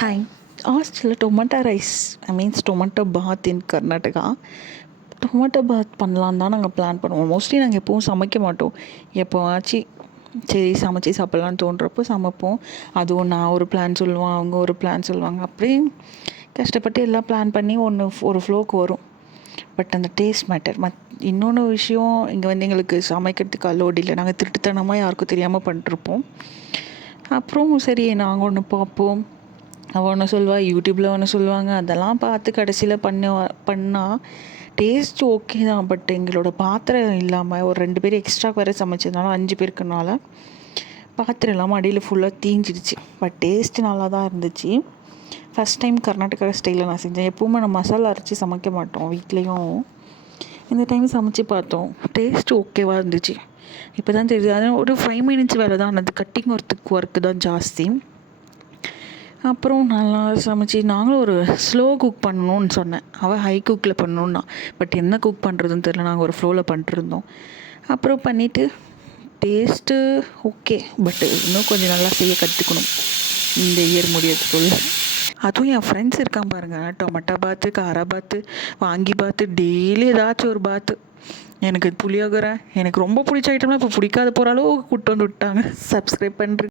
Hi. ஹாஸ்டலில் tomato rice means tomato பாத் இன் Karnataka. Tomato பாத் பண்ணலான்னு தான் நாங்கள் பிளான் பண்ணுவோம். மோஸ்ட்லி நாங்கள் எப்போவும் சமைக்க மாட்டோம். எப்போவாச்சும் சரி சமைச்சி சாப்பிட்லான்னு தோன்றப்போ சமைப்போம். அதுவும் நான் ஒரு பிளான் சொல்லுவேன், அவங்க ஒரு பிளான் சொல்லுவாங்க. அப்படியே கஷ்டப்பட்டு எல்லாம் பிளான் பண்ணி ஒரு ஃப்ளோக்கு வரும். பட் அந்த டேஸ்ட் மேட்டர். இன்னொன்று விஷயம், இங்கே வந்து எங்களுக்கு சமைக்கிறதுக்கு அலோடு இல்லை. நாங்கள் திருட்டுத்தனமாக யாருக்கும் தெரியாமல் பண்ணிட்டுருப்போம். அப்புறம் சரி நாங்கள் ஒன்று பார்ப்போம், அவள் ஒன்று சொல்லுவாள், யூடியூப்பில் ஒன்று சொல்லுவாங்க. அதெல்லாம் பார்த்து கடைசியில் பண்ணால் டேஸ்ட் ஓகே தான். பட் எங்களோட பாத்திரம் இல்லாமல் ஒரு 2 பேர் எக்ஸ்ட்ரா வேறு சமைச்சதுனால 5 பேருக்குனால பாத்திரம் இல்லாமல் அடியில் ஃபுல்லாக தீஞ்சிடுச்சு. பட் டேஸ்ட்டு நல்லா தான் இருந்துச்சு. ஃபஸ்ட் டைம் கர்நாடகா ஸ்டைலில் நான் செஞ்சேன். எப்போவுமே நான் மசாலா அரைச்சி சமைக்க மாட்டோம் வீட்லேயும். இந்த டைம் சமைச்சு பார்த்தோம், டேஸ்ட்டு ஓகேவாக இருந்துச்சு. இப்போ தான் தெரியுது, அது ஒரு 5 மினிட்ஸ் வேலை தான். அது கட்டிங் ஒர்க்கு தான் ஜாஸ்தி. அப்புறம் நல்லா சமைச்சி நாங்களும் ஒரு ஸ்லோ குக் பண்ணணும்னு சொன்னேன். அவள் ஹை குக்கில் பண்ணணுன்னா. பட் என்ன குக் பண்ணுறதுன்னு தெரியல, நாங்கள் ஒரு ஃப்ளோவில் பண்ணிட்டுருந்தோம். அப்புறம் பண்ணிவிட்டு டேஸ்ட்டு ஓகே, பட் இன்னும் கொஞ்சம் நல்லா செய்ய கற்றுக்கணும் இந்த இயர் முடியறதுக்குள்ள. அதுவும் என் ஃப்ரெண்ட்ஸ் இருக்கான் பாருங்கள், டொமேட்டோ பாத்து, காரா பாத்து, வாங்கி பாத்து, டெய்லி ஏதாச்சும் ஒரு பாத்து. எனக்கு புளியோகரை எனக்கு ரொம்ப பிடிச்ச ஐட்டம்லாம் இப்போ பிடிக்காத போகிற அளவுக்கு கூப்பிட்டு வந்து விட்டாங்க. சப்ஸ்கிரைப் பண்ணுறேன்.